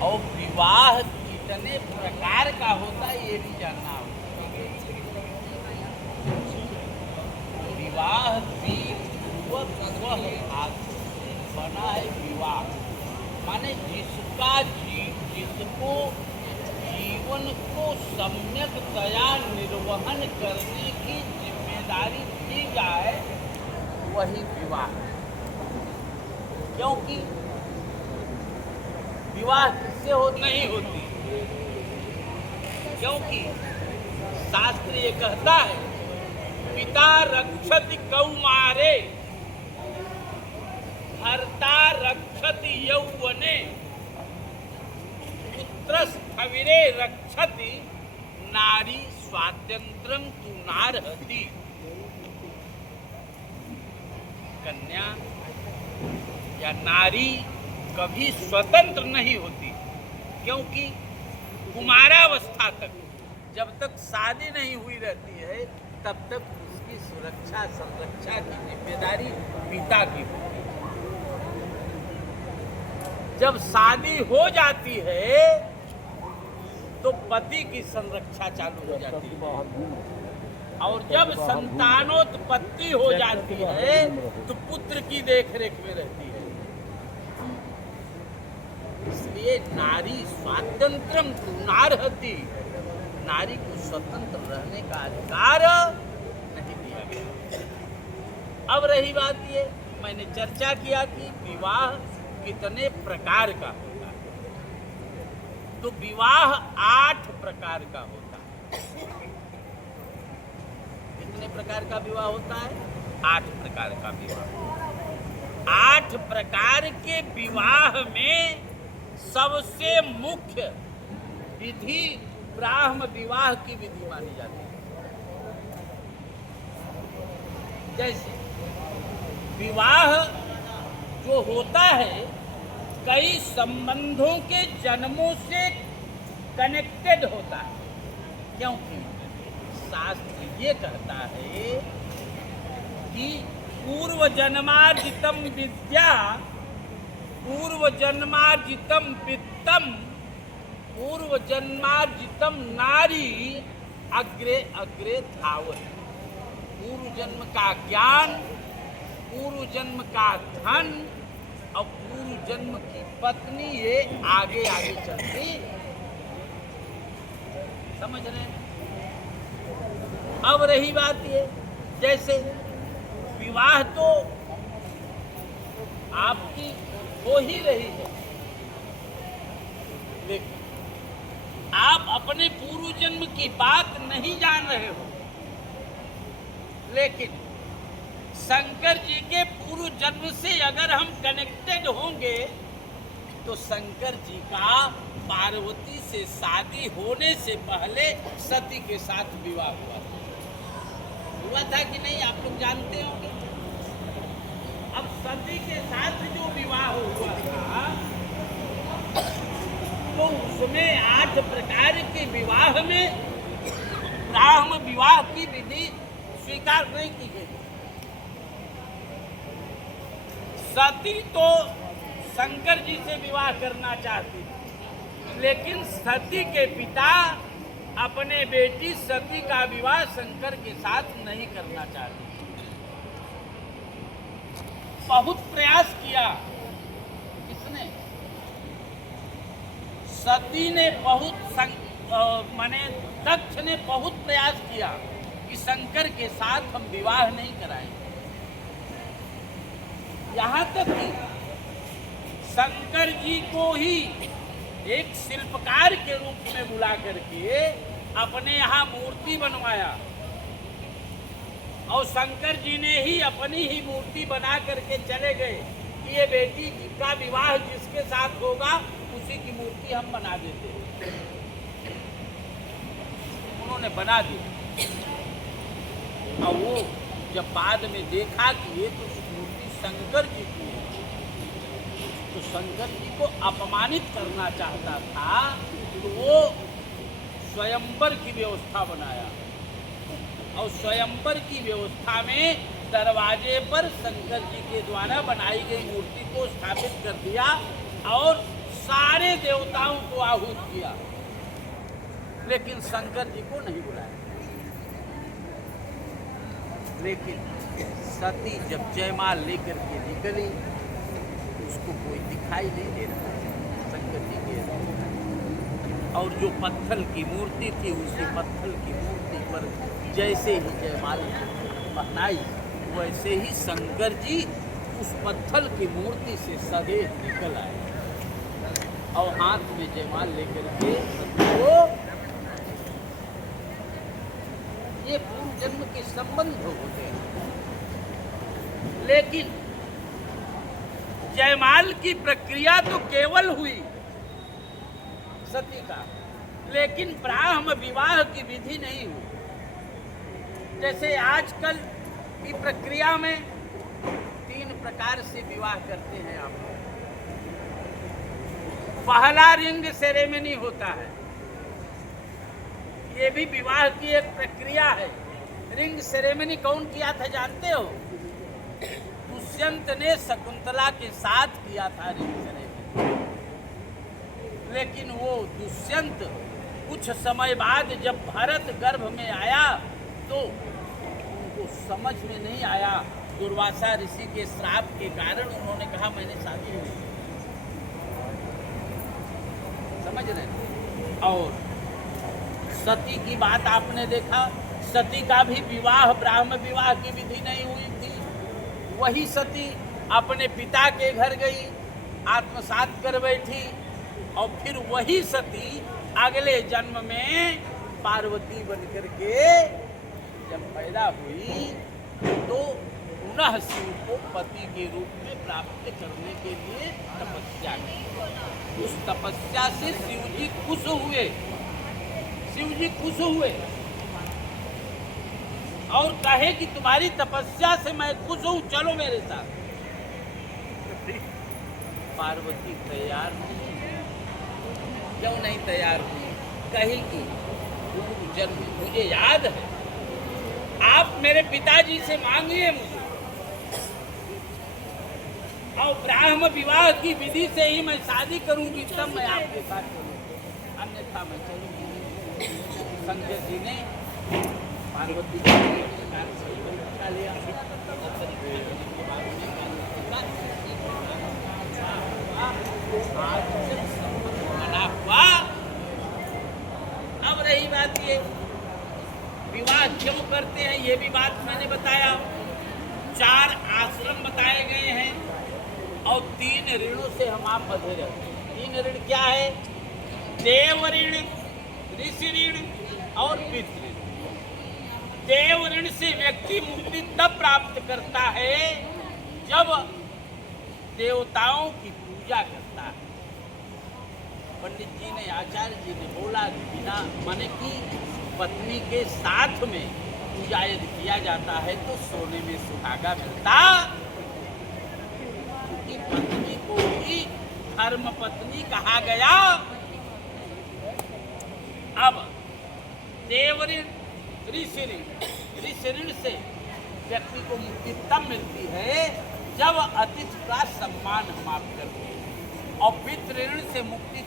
और विवाह कितने प्रकार का होता है ये भी जानना होगा। विवाह पूर्वक वह धातु से बना है विवाह, माने जिसको जीवन को सम्यकतया निर्वहन करने की जिम्मेदारी दी जाए वही विवाह। क्योंकि विवाह किससे नहीं होती, क्योंकि शास्त्र ये कहता है पिता रक्षति कौमारे भर्ता रक्षति यौवने पुत्रस्थविरे रक्षति नारी स्वातंत्रम तु नारहति। कन्या या नारी कभी स्वतंत्र नहीं होती, क्योंकि कुमारावस्था तक जब तक शादी नहीं हुई रहती है तब तक उसकी सुरक्षा संरक्षा की जिम्मेदारी पिता की होती है। जब शादी हो जाती है तो पति की संरक्षा चालू हो जाती है, और जब संतानोत्पत्ति हो जाती है तो पुत्र की देखरेख में रहती है। इसलिए नारी स्वातंत्रम तु नारहति, नारी को स्वतंत्र रहने का अधिकार नहीं दिया गया। अब रही बात ये, मैंने चर्चा किया कि विवाह कितने प्रकार का होता है, तो विवाह 8 प्रकार का होता है। कितने प्रकार का विवाह होता है? 8 प्रकार का विवाह। 8 प्रकार के विवाह में सबसे मुख्य विधि ब्राह्म विवाह की विधि मानी जाती है। जैसे विवाह जो होता है कई संबंधों के जन्मों से कनेक्टेड होता है, क्योंकि शास्त्र ये कहता है कि पूर्व जन्मार्जितम विद्या पूर्व जन्मार्जितम वित्तम पूर्व जन्मार्जितम नारी अग्रे अग्रे धावत। पूर्व जन्म का ज्ञान, पूर्व जन्म का धन और पूर्व जन्म की पत्नी ये आगे आगे चलती। समझ रहे हैं? अब रही बात ये, जैसे विवाह तो आपकी हो ही रही है, लेकिन आप अपने पूर्व जन्म की बात नहीं जान रहे हो। लेकिन शंकर जी के पूर्व जन्म से अगर हम कनेक्टेड होंगे तो शंकर जी का पार्वती से शादी होने से पहले सती के साथ विवाह हुआ था कि नहीं, आप लोग जानते होंगे। अब सती के साथ जो विवाह हुआ था तो उसमें 8 प्रकार के विवाह में ब्राह्म विवाह की विधि स्वीकार नहीं की गई। सती तो शंकर जी से विवाह करना चाहती थी, लेकिन सती के पिता अपने बेटी सती का विवाह शंकर के साथ नहीं करना चाहते। बहुत प्रयास किया किसने? सती ने माने दक्ष ने बहुत प्रयास किया कि शंकर के साथ हम विवाह नहीं कराएंगे। यहाँ तक कि शंकर जी को ही एक शिल्पकार के रूप में बुला करके अपने यहाँ मूर्ति बनवाया, और शंकर जी ने ही अपनी ही मूर्ति बना करके चले गए कि ये बेटी का विवाह जिसके साथ होगा उसी की मूर्ति हम बना देते हैं। उन्होंने बना दी, और वो जब बाद में देखा कि ये तो मूर्ति शंकर जी की है, तो शंकर जी को अपमानित करना चाहता था, तो वो स्वयंवर की व्यवस्था बनाया, और स्वयंवर की व्यवस्था में दरवाजे पर शंकर जी के द्वारा बनाई गई मूर्ति को स्थापित कर दिया, और सारे देवताओं को आहूत किया, लेकिन शंकर जी को नहीं बुलाया। लेकिन सती जब जयमाल लेकर के निकली, उसको कोई दिखाई नहीं दे रहा शंकर जी के। और जो पत्थर की मूर्ति थी, उसी पत्थर की मूर्ति पर जैसे ही जयमाल पहनाई, वैसे ही शंकर जी उस पत्थर की मूर्ति से सदेह निकल आए और हाथ में जयमाल लेकर के वो, ये पूर्व जन्म के संबंध होते हैं। लेकिन जयमाल की प्रक्रिया तो केवल हुई सती का, लेकिन ब्राह्म विवाह की विधि नहीं हुई। जैसे आजकल की प्रक्रिया में 3 प्रकार से विवाह करते हैं आप लोग। पहला रिंग सेरेमनी होता है, ये भी विवाह की एक प्रक्रिया है। रिंग सेरेमनी कौन किया था जानते हो? दुष्यंत ने शकुंतला के साथ किया था रिंग सेरेमनी। लेकिन वो दुष्यंत कुछ समय बाद जब भरत गर्भ में आया तो उनको समझ में नहीं आया। दुर्वासा ऋषि के श्राप के कारण उन्होंने कहा मैंने शादी नहीं की। समझ रहे? और सती की बात आपने देखा, सती का भी विवाह ब्राह्म विवाह की विधि नहीं हुई थी। वही सती अपने पिता के घर गई, आत्मसात कर बैठी, और फिर वही सती अगले जन्म में पार्वती बनकर के जब पैदा हुई तो पुनः शिव को पति के रूप में प्राप्त करने के लिए तपस्या की। उस तपस्या से शिव जी खुश हुए, शिव जी खुश हुए और कहे कि तुम्हारी तपस्या से मैं खुश हूं, चलो मेरे साथ। पार्वती तैयार नहीं, क्यों नहीं तैयार हुई? कही कि पूर्व जन्म मुझे याद है, आप मेरे पिताजी से मांगिए मुझे, और ब्राह्म विवाह की विधि से ही मैं शादी करूंगी, तब मैं आपके साथ चलूंगी, अन्यथा मैं चलूंगी। शंकर जी ने पार्वती को उठा लिया। मना हुआ। अब रही बात ये विवाह क्यों करते हैं, ये भी बात मैंने बताया। 4 आश्रम बताए गए हैं और 3 ऋणों से हम आप बंधे रहते हैं। 3 ऋण क्या है? देव ऋण, ऋषि ऋण और पितृ ऋण। देव ऋण से व्यक्ति मुक्ति तब प्राप्त करता है जब देवताओं की पूजा करता है। पंडित जी ने, आचार्य जी ने बोला कि बिना माने कि पत्नी के साथ में पूजा यदि किया जाता है तो सोने में सुहागा मिलता, क्योंकि पत्नी को ही धर्म पत्नी कहा गया। अब देव ऋण, ऋषि ऋण से व्यक्ति को मुक्ति तब मिलती है जब अतिथि का सम्मान हम आप करते हैं, और पितृ ऋण से मुक्ति